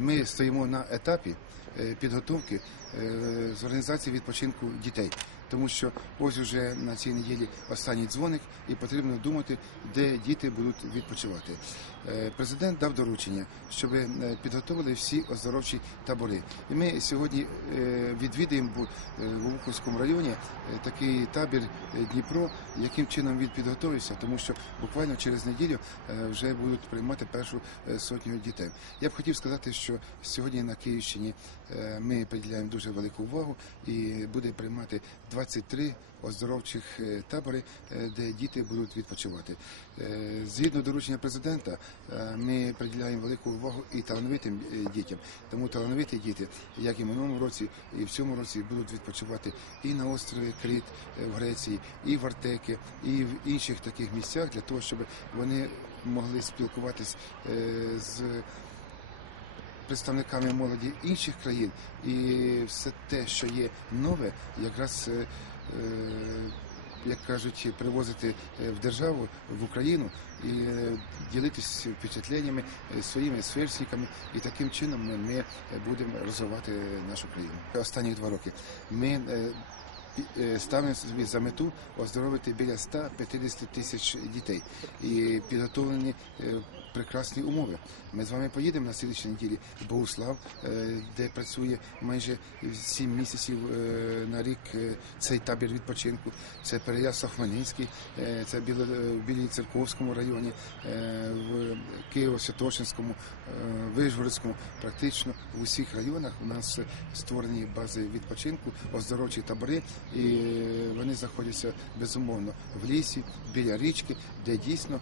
Ми стоїмо на етапі е, підготовки е, з організації відпочинку дітей. Тому що ось уже на цій неділі останній дзвоник, і потрібно думати, де діти будуть відпочивати. Е, Президент дав доручення, щоб е, підготовили всі оздоровчі табори. І ми сьогодні е, відвідаємо в Обуховському районі такий табір Дніпро, яким чином він підготовився, тому що буквально через неділю вже будуть приймати першу сотню дітей. Я б хотів сказати, що сьогодні на Київщині ми приділяємо дуже велику увагу і буде приймати 23 оздоровчих е, табори, е, де діти будуть відпочивати. Е, Згідно доручення президента, ми приділяємо велику увагу і талановитим дітям. Тому талановиті діти, як і в минулому році, і в цьому році будуть відпочивати і на острові Кріт е, в Греції, і в Артекі, і в інших таких місцях для того, щоб вони могли спілкуватись з представниками молоді інших країн, і все те, що є нове, якраз. е, е, Як кажуть, привозити е, в державу в Україну і ділитися впечатленнями своїми сверстниками, і таким чином ми, ми будемо розвивати нашу країну. Останні два роки ми ставимо собі за мету оздоровити біля 150 тисяч дітей і підготовлені прекрасні умови. Ми з вами поїдемо на слідчій неділі в Богуслав, е, де працює майже 7 місяців е, на рік е, цей табір відпочинку. Це Переяслав Хмельницький, це в Білій Церковському районі, в Києво-Святошинському, Вишгородському. Практично в усіх районах у нас створені бази відпочинку, оздоровчі табори, і вони знаходяться безумовно в лісі, біля річки, де дійсно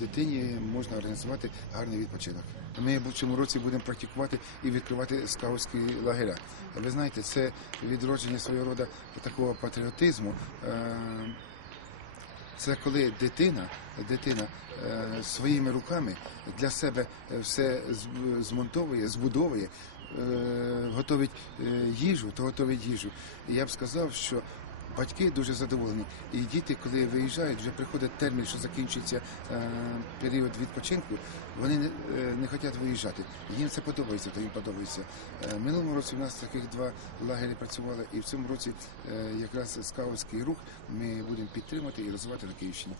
дитині можна організувати гарний відпочинок. Ми в цьому році будемо практикувати і відкривати скаутські лагеря. Ви знаєте, це відродження свого роду такого патріотизму. Е, Це коли дитина, дитина е, своїми руками для себе все змонтовує, збудовує, е, готовить їжу, то готовить їжу. І я б сказав, що батьки дуже задоволені. І діти, коли виїжджають, вже приходить термін, що закінчується е, період відпочинку, вони не, е, не хочуть виїжджати. Їм це подобається, то їм подобається. Е, Минулому році у нас таких два лагері працювали, і в цьому році якраз скаутський рух ми будемо підтримати і розвивати на Київщині.